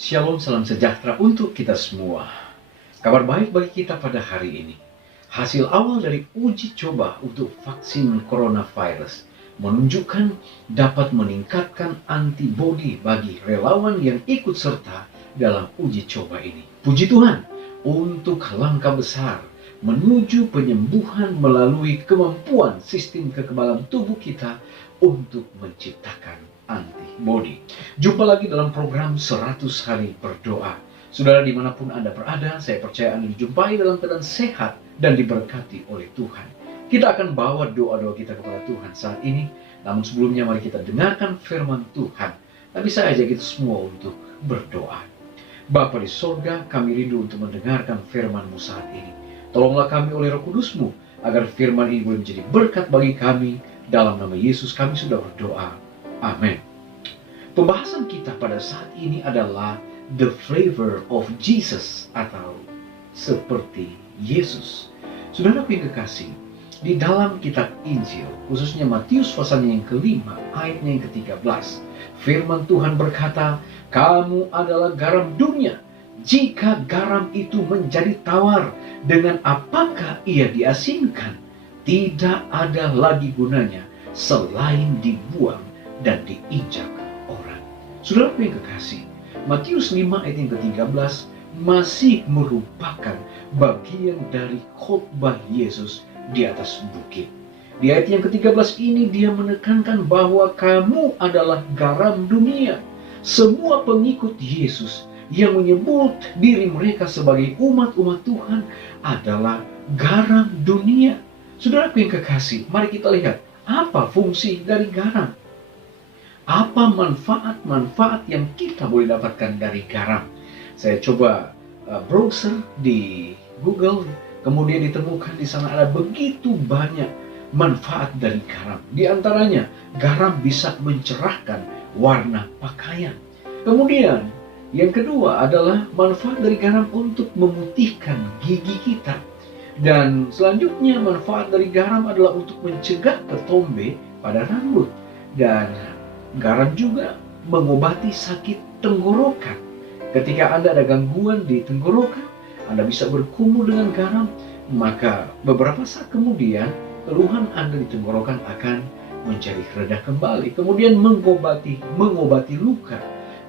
Shalom, salam sejahtera untuk kita semua. Kabar baik bagi kita pada hari ini. Hasil awal dari uji coba untuk vaksin coronavirus menunjukkan dapat meningkatkan antibodi bagi relawan yang ikut serta dalam uji coba ini. Puji Tuhan untuk langkah besar menuju penyembuhan melalui kemampuan sistem kekebalan tubuh kita untuk menciptakan antibodi. Jumpa lagi dalam program 100 hari berdoa. Saudara dimanapun Anda berada, saya percaya Anda dijumpai dalam keadaan sehat dan diberkati oleh Tuhan. Kita akan bawa doa-doa kita kepada Tuhan saat ini. Namun sebelumnya mari kita dengarkan firman Tuhan. Tapi saya ajak kita semua untuk berdoa. Bapa di sorga, kami rindu untuk mendengarkan firman-Mu saat ini. Tolonglah kami oleh Roh Kudus-Mu, agar firman ini boleh menjadi berkat bagi kami. Dalam nama Yesus kami sudah berdoa. Amin. Pembahasan kita pada saat ini adalah The Flavor of Jesus, atau seperti Yesus. Saudaraku yang kekasih, di dalam kitab Injil, khususnya Matius pasalnya yang kelima, ayatnya yang ke-13, firman Tuhan berkata, "Kamu adalah garam dunia. Jika garam itu menjadi tawar, dengan apakah ia diasinkan? Tidak ada lagi gunanya selain dibuang dan diinjak orang." Saudaraku yang kekasih, Matius 5 ayat yang ke-13 masih merupakan bagian dari khotbah Yesus di atas bukit. Di ayat yang ke-13 ini dia menekankan bahwa kamu adalah garam dunia. Semua pengikut Yesus yang menyebut diri mereka sebagai umat-umat Tuhan adalah garam dunia. Saudaraku yang kekasih, mari kita lihat apa fungsi dari garam. Apa manfaat-manfaat yang kita boleh dapatkan dari garam? Saya coba browser di Google, kemudian ditemukan di sana ada begitu banyak manfaat dari garam. Di antaranya, garam bisa mencerahkan warna pakaian. Kemudian, yang kedua adalah manfaat dari garam untuk memutihkan gigi kita. Dan selanjutnya, manfaat dari garam adalah untuk mencegah ketombe pada rambut. Dan garam juga mengobati sakit tenggorokan. Ketika Anda ada gangguan di tenggorokan, Anda bisa berkumur dengan garam, maka beberapa saat kemudian keluhan Anda di tenggorokan akan menjadi reda kembali. Kemudian mengobati luka.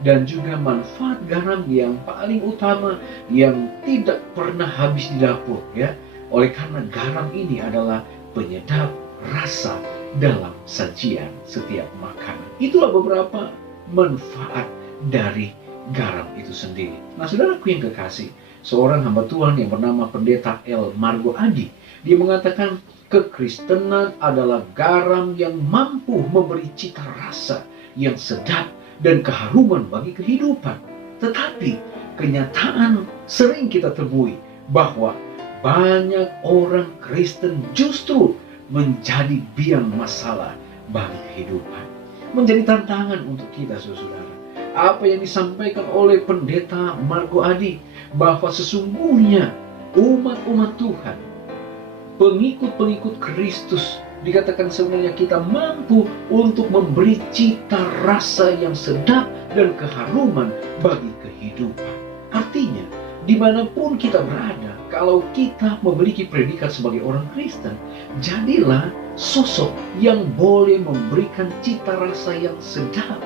Dan juga manfaat garam yang paling utama yang tidak pernah habis di dapur, ya. Oleh karena garam ini adalah penyedap rasa dalam sajian setiap makanan. Itulah beberapa manfaat dari garam itu sendiri. Nah, saudaraku yang kekasih, seorang hamba Tuhan yang bernama Pendeta L. Margo Adi, dia mengatakan kekristenan adalah garam yang mampu memberi cita rasa yang sedap dan keharuman bagi kehidupan. Tetapi kenyataan sering kita temui bahwa banyak orang Kristen justru menjadi biang masalah bagi kehidupan. Menjadi tantangan untuk kita, saudara. Apa yang disampaikan oleh Pendeta Margo Adi, bahwa sesungguhnya umat-umat Tuhan, pengikut-pengikut Kristus, dikatakan sebenarnya kita mampu untuk memberi cita rasa yang sedap dan keharuman bagi kehidupan. Artinya, dimanapun kita berada, kalau kita memiliki predikat sebagai orang Kristen, jadilah sosok yang boleh memberikan cita rasa yang sedap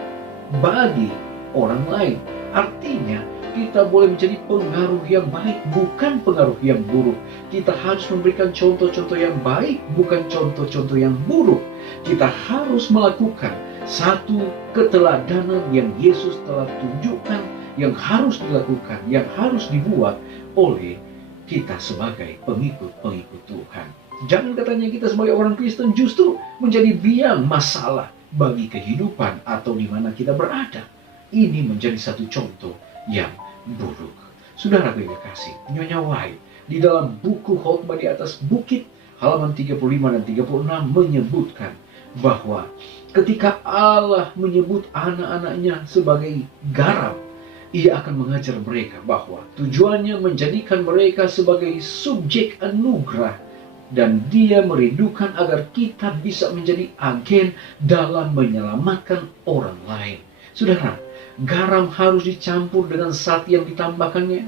bagi orang lain. Artinya, kita boleh menjadi pengaruh yang baik, bukan pengaruh yang buruk. Kita harus memberikan contoh-contoh yang baik, bukan contoh-contoh yang buruk. Kita harus melakukan satu keteladanan yang Yesus telah tunjukkan, yang harus dilakukan, yang harus dibuat oleh kita sebagai pengikut-pengikut Tuhan. Jangan katanya kita sebagai orang Kristen justru menjadi biang masalah bagi kehidupan atau di mana kita berada. Ini menjadi satu contoh yang buruk. Saudara yang kekasih, Nyonya White di dalam buku Khotbah di atas Bukit halaman 35 dan 36 menyebutkan bahwa ketika Allah menyebut anak-anaknya sebagai garam, Ia akan mengajar mereka bahwa tujuannya menjadikan mereka sebagai subjek anugerah, dan Dia merindukan agar kita bisa menjadi agen dalam menyelamatkan orang lain. Saudara, garam harus dicampur dengan zat yang ditambahkannya.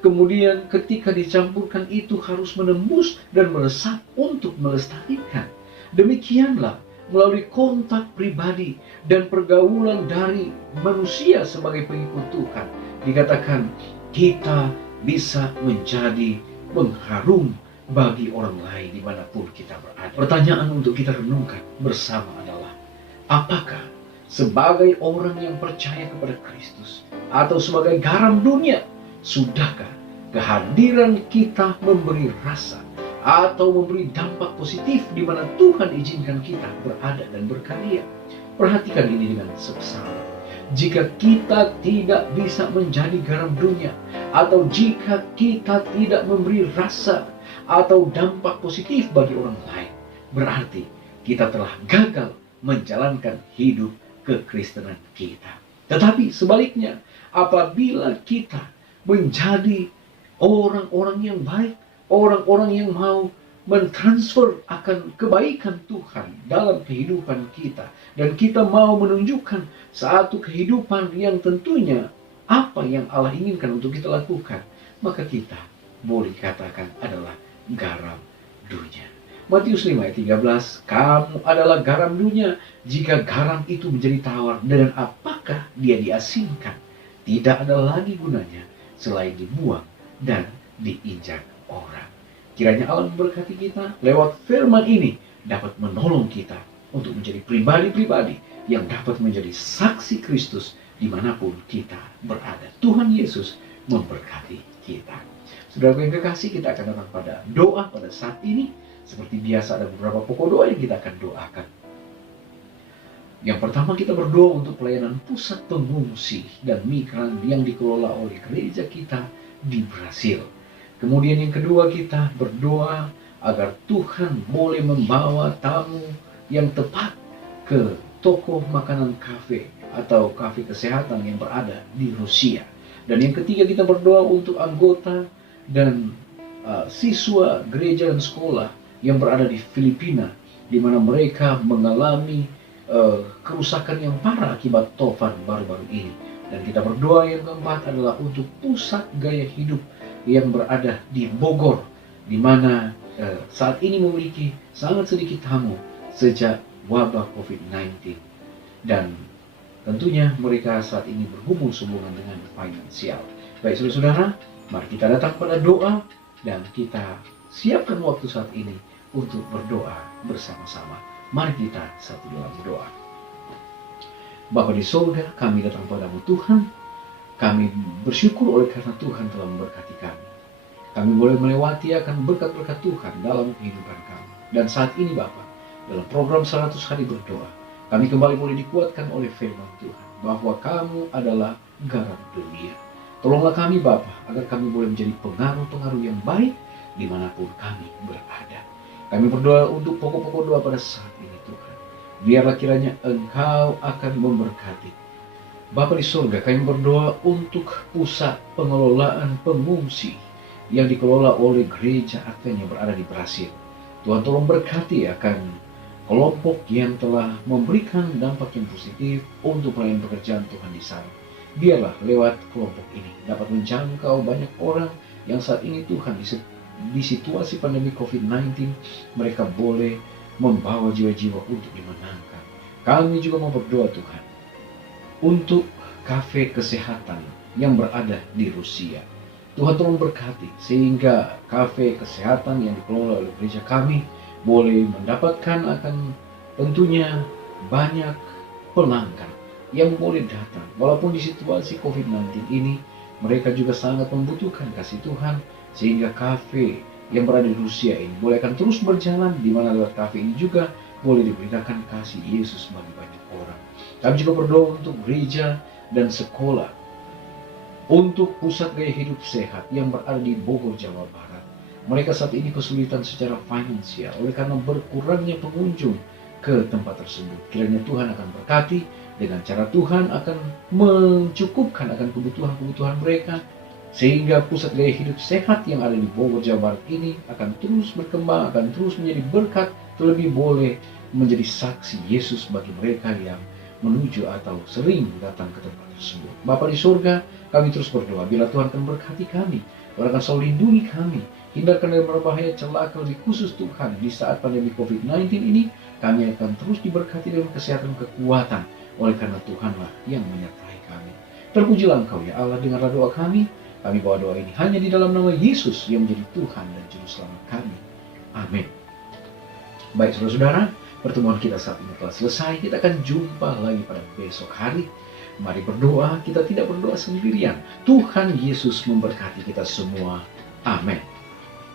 Kemudian ketika dicampurkan itu harus menembus dan meresap untuk melestarikan. Demikianlah melalui kontak pribadi dan pergaulan dari manusia sebagai pengikut Tuhan, dikatakan kita bisa menjadi pengharum bagi orang lain dimanapun kita berada. Pertanyaan untuk kita renungkan bersama adalah, apakah sebagai orang yang percaya kepada Kristus atau sebagai garam dunia, sudahkah kehadiran kita memberi rasa atau memberi dampak positif di mana Tuhan izinkan kita berada dan berkarya? Perhatikan ini dengan seksama. Jika kita tidak bisa menjadi garam dunia, atau jika kita tidak memberi rasa atau dampak positif bagi orang lain, berarti kita telah gagal menjalankan hidup kekristenan kita. Tetapi sebaliknya, apabila kita menjadi orang-orang yang baik, orang-orang yang mau mentransfer akan kebaikan Tuhan dalam kehidupan kita, dan kita mau menunjukkan satu kehidupan yang tentunya apa yang Allah inginkan untuk kita lakukan, maka kita boleh katakan adalah garam dunia. Matius 5 ayat 13, kamu adalah garam dunia. Jika garam itu menjadi tawar, dengan apakah dia diasinkan? Tidak ada lagi gunanya selain dibuang dan diinjak orang. Kiranya Allah memberkati kita lewat firman ini, dapat menolong kita untuk menjadi pribadi-pribadi yang dapat menjadi saksi Kristus dimanapun kita berada. Tuhan Yesus memberkati kita. Saudara yang kekasih, kita akan datang pada doa pada saat ini. Seperti biasa ada beberapa pokok doa yang kita akan doakan. Yang pertama, kita berdoa untuk pelayanan pusat pengungsi dan migran yang dikelola oleh gereja kita di Brasil. Kemudian yang kedua, kita berdoa agar Tuhan boleh membawa tamu yang tepat ke toko makanan kafe atau kafe kesehatan yang berada di Rusia. Dan yang ketiga, kita berdoa untuk anggota dan siswa gereja dan sekolah yang berada di Filipina, di mana mereka mengalami kerusakan yang parah akibat topan baru-baru ini. Dan kita berdoa yang keempat adalah untuk pusat gaya hidup yang berada di Bogor, di mana saat ini memiliki sangat sedikit tamu sejak wabah COVID-19. Dan tentunya mereka saat ini bergumul sehubungan dengan finansial. Baik saudara-saudara, mari kita datang pada doa dan kita siapkan waktu saat ini untuk berdoa bersama-sama. Mari kita satu dalam doa. Bapa di surga, kami datang padamu Tuhan. Kami bersyukur oleh karena Tuhan telah memberkati kami. Kami boleh melewati akan berkat-berkat Tuhan dalam kehidupan kami. Dan saat ini Bapa, dalam program 100 hari berdoa, kami kembali boleh dikuatkan oleh firman Tuhan bahwa kamu adalah garam dunia. Tolonglah kami Bapa, agar kami boleh menjadi pengaruh-pengaruh yang baik dimanapun kami berada. Kami berdoa untuk pokok-pokok doa pada saat ini Tuhan. Biarlah kiranya Engkau akan memberkati. Bapa di surga, kami berdoa untuk pusat pengelolaan pengungsi yang dikelola oleh gereja Advent yang berada di Brasil. Tuhan tolong berkati akan kelompok yang telah memberikan dampak yang positif untuk pelayanan pekerjaan Tuhan di sana. Biarlah lewat kelompok ini dapat menjangkau banyak orang yang saat ini Tuhan di situasi pandemi COVID-19 mereka boleh membawa jiwa-jiwa untuk dimenangkan. Kami juga mau berdoa Tuhan untuk kafe kesehatan yang berada di Rusia. Tuhan tolong berkati sehingga kafe kesehatan yang dikelola oleh gereja kami boleh mendapatkan akan tentunya banyak pelanggan yang boleh datang. Walaupun di situasi COVID-19 ini mereka juga sangat membutuhkan kasih Tuhan, sehingga kafe yang berada di Rusia ini boleh akan terus berjalan, di mana lewat kafe ini juga boleh diberitakan kasih Yesus bagi banyak orang. Kami juga berdoa untuk gereja dan sekolah, untuk pusat gaya hidup sehat yang berada di Bogor, Jawa Barat. Mereka saat ini kesulitan secara finansial oleh karena berkurangnya pengunjung ke tempat tersebut. Kiranya Tuhan akan berkati dengan cara Tuhan akan mencukupkan akan kebutuhan-kebutuhan mereka, sehingga pusat gaya hidup sehat yang ada di Bogor, Jawa Barat ini akan terus berkembang, akan terus menjadi berkat, terlebih boleh menjadi saksi Yesus bagi mereka yang menuju atau sering datang ke tempat tersebut. Bapa di surga, kami terus berdoa, bila Tuhan akan berkati kami, Tuhan akan selalu lindungi kami, hindarkan dari berbahaya celaka, lebih khusus Tuhan di saat pandemi COVID-19 ini, kami akan terus diberkati dengan kesehatan kekuatan, oleh karena Tuhanlah yang menyertai kami. Terpujilah Engkau ya Allah, dengarlah doa kami bawa doa ini hanya di dalam nama Yesus yang menjadi Tuhan dan Juru Selamat kami. Amin. Baik saudara-saudara, pertemuan kita saat ini telah selesai. Kita akan jumpa lagi pada besok hari. Mari berdoa, kita tidak berdoa sendirian. Tuhan Yesus memberkati kita semua. Amin.